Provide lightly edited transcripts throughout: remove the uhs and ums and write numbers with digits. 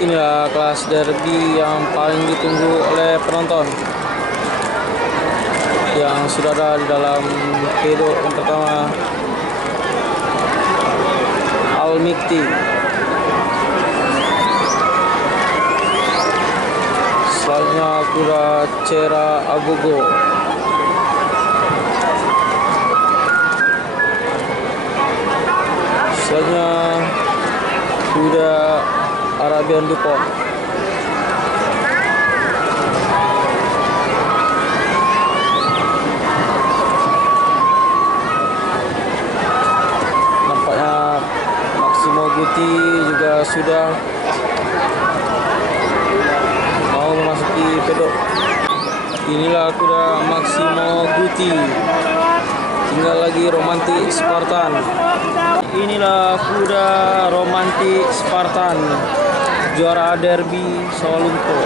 Inilah kelas derby yang paling ditunggu oleh penonton yang sudah ada di dalam pedok yang pertama, Al-Mikti. Selanjutnya kuda Cera Agogo. Selanjutnya kuda Arabian Dupont. Nampaknya Maksimo Guti juga sudah mau memasuki pedok. Inilah kuda Maksimo Guti. Tinggal lagi Romantik Spartan. Inilah kuda Romantik Spartan, juara derby Sawalunto.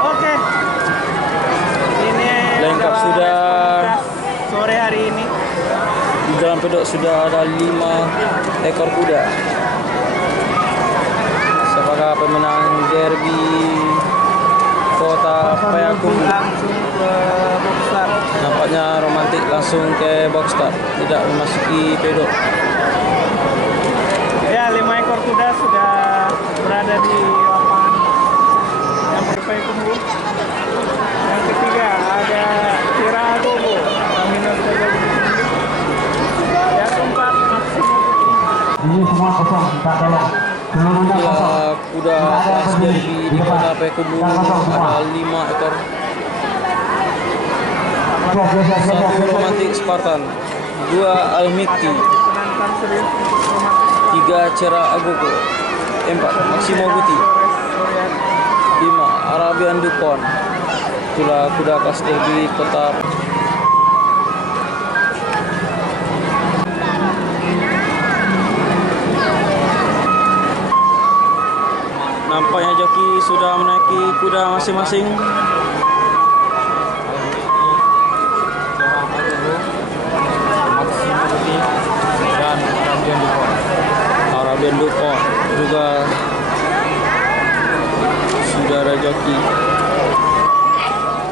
Oke, ini lengkap sudah. Sore hari ini Di dalam pedok sudah ada 5 ekor kuda. Siapakah pemenang derby Kota Payakumbuh? langsung ke boxer. Nampaknya Romantik langsung ke box start, tidak memasuki pedok. Ya, 5 ekor kuda sudah berada di lapangan yang Payakumbuh. Yang ketiga ada Cera Agogo, Minus Terjadi. Yang keempat Maksimo Guti. Ini semua kosong, tak ada. Seluruhnya kosong. Kuda kelas derby di Kota Payakumbuh ada 5 ekor. Satu Romantik Spartan, 2 Al-Mikti, Penantang serius Romantik. 3 Cera Agogo, 4 Maksimo Guti, 5 Arabian Dupont. Itulah kuda kelas derby Kota. Nampaknya joki sudah menaiki kuda masing-masing. Dan Arabian Dupont juga sudah ada joki.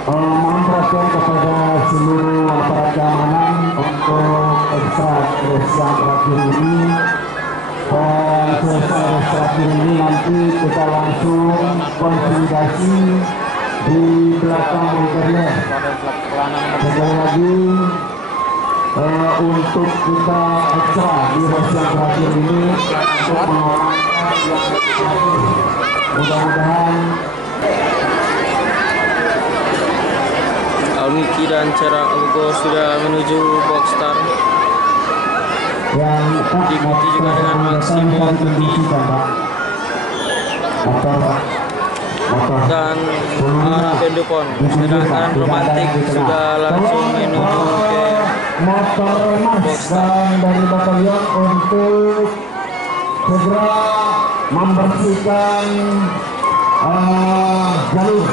Mohon perhatian kepada seluruh aparat keamanan untuk ekstra yang terakhir ini. Dan selesai terakhir ini nanti kita langsung konsolidasi di belakang interior. Sekali lagi untuk kita ekstra di race yang terakhir ini untuk mengorangkan yang terakhir. Mudah-mudahan Al-Mikti dan Cera Agogo sudah menuju box start. yang Diikuti juga dengan Maksimo Guti dan Arabian Dupont. Sedangkan Romantik sudah langsung menuju ke motor emas dan dari batalion untuk segera membersihkan jalur.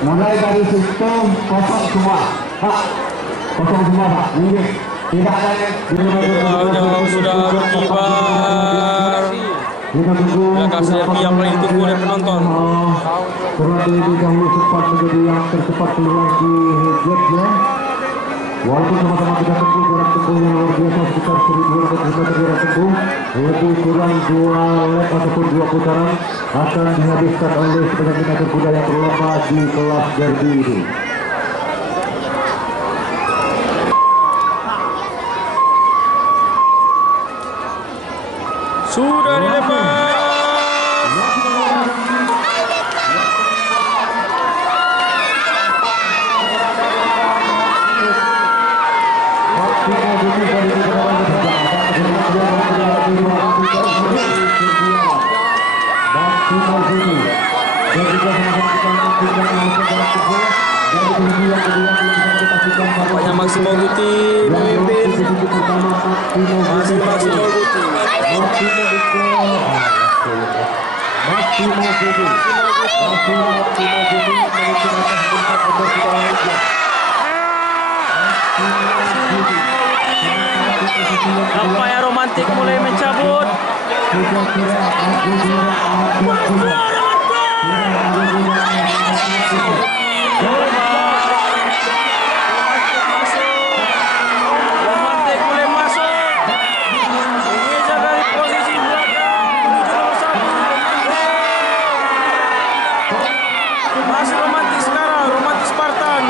Mulai dari situ kosong semua, Pak. Kosong semua, Pak. Ini tidak ada jauh sudah berkibar. Lekas derby yang paling ditunggu oleh penonton. Terlebih dahulu cepat menjadi yang tercepat keluar di headgetnya. Walaupun sama-sama kita tempuh jarak tempuh yang luar biasa sekitar 1200 meter jarak tempuh, lebih kurang 2 lap ataupun 2 putaran akan dihabiskan oleh sepeda kuda yang berlomba di kelas derby ini. Sudah dilepas. Nampaknya Maksimo Guti memimpin. Masih Maksimo Guti. Nampaknya romantik mulai mencabut. Romantik mulai masuk. Mengejar dari posisi belakang menuju nomor 1. Masih romantis sekarang, romantis Spartan.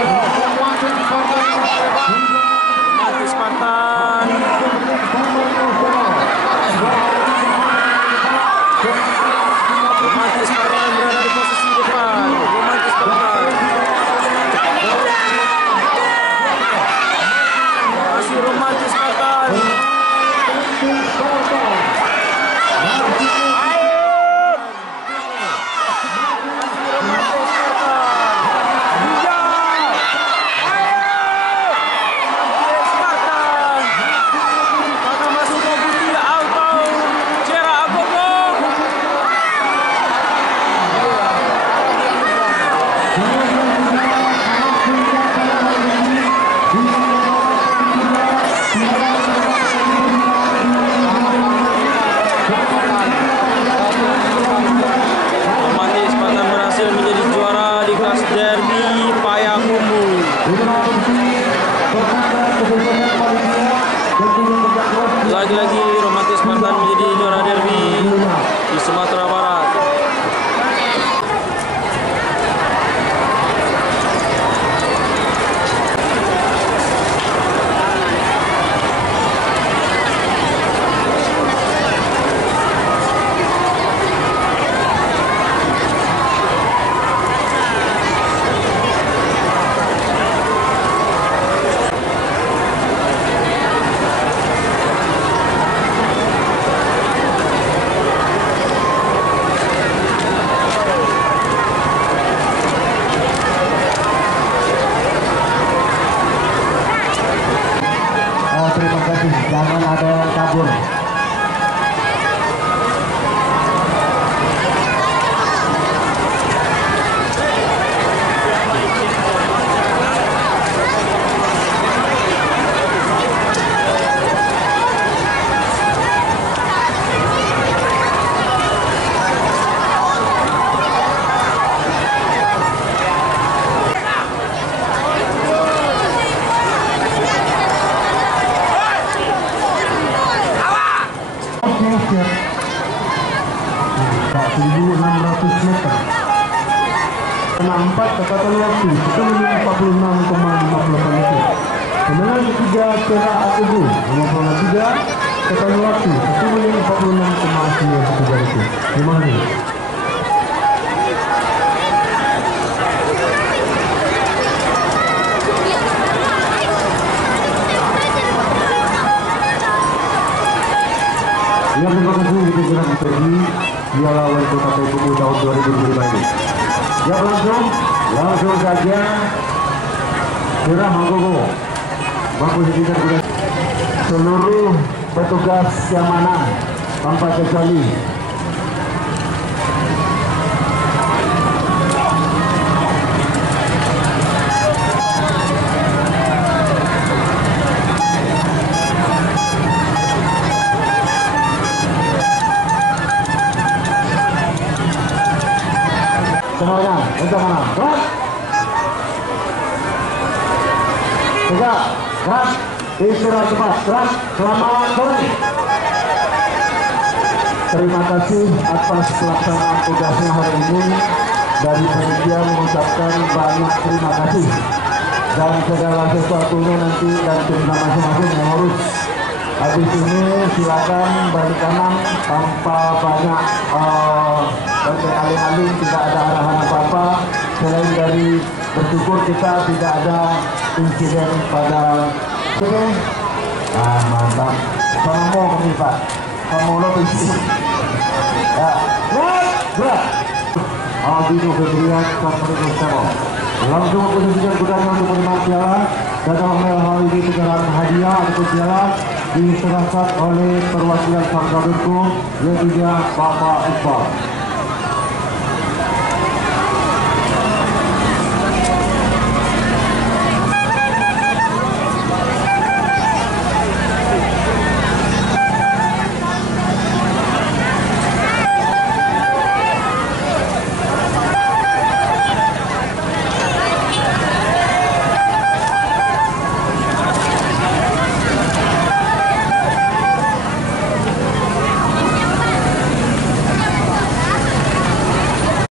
Romantis Spartan. Romantis Spartan berada di posisi depan. Romantis Spartan. Masih romantis Spartan. Romantis Spartan berhasil menjadi juara di kelas derby Payakumbuh. Lagi-lagi romantis Spartan menjadi juara derby di Sumatera Barat. Terima kasih, jangan ada yang kabur. Pak 1.600 meter. Kena 4 catatan waktu 1.46,58 detik. Kemenangan ketiga Perak Akubu 53 catatan waktu 1.46,93 detik. Terima kasih. Yang terima kasih untuk kejuaraan Derby Piala Wali Kota Payakumbuh tahun 2025 ini. Ya, langsung saja Gerah Manggogo memposisikan kuda seluruh petugas keamanan tanpa kecuali. Semuanya, untuk mana? Gerak! Tegak, gerak! Istirahat cepat, gerak! Selamat sore! Terima kasih atas pelaksanaan tugasnya hari ini. Dari panitia mengucapkan banyak terima kasih. Dan segala sesuatunya nanti dan terima masing-masing yang urus. Habis ini silakan balik kanan tanpa banyak beralih-alih, tidak ada arahan apa-apa. Selain dari bersyukur kita tidak ada insiden pada oke. Nah, mantap. Kamu kami Pak. Kamu lebih ya. Berat. Albino Febrian Sampai Sama. Langsung posisikan kudanya untuk menerima piala. Dan dalam hal ini penyerahan hadiah atau piala diserahkan oleh perwakilan Sarjana yang juga Bapak Iqbal.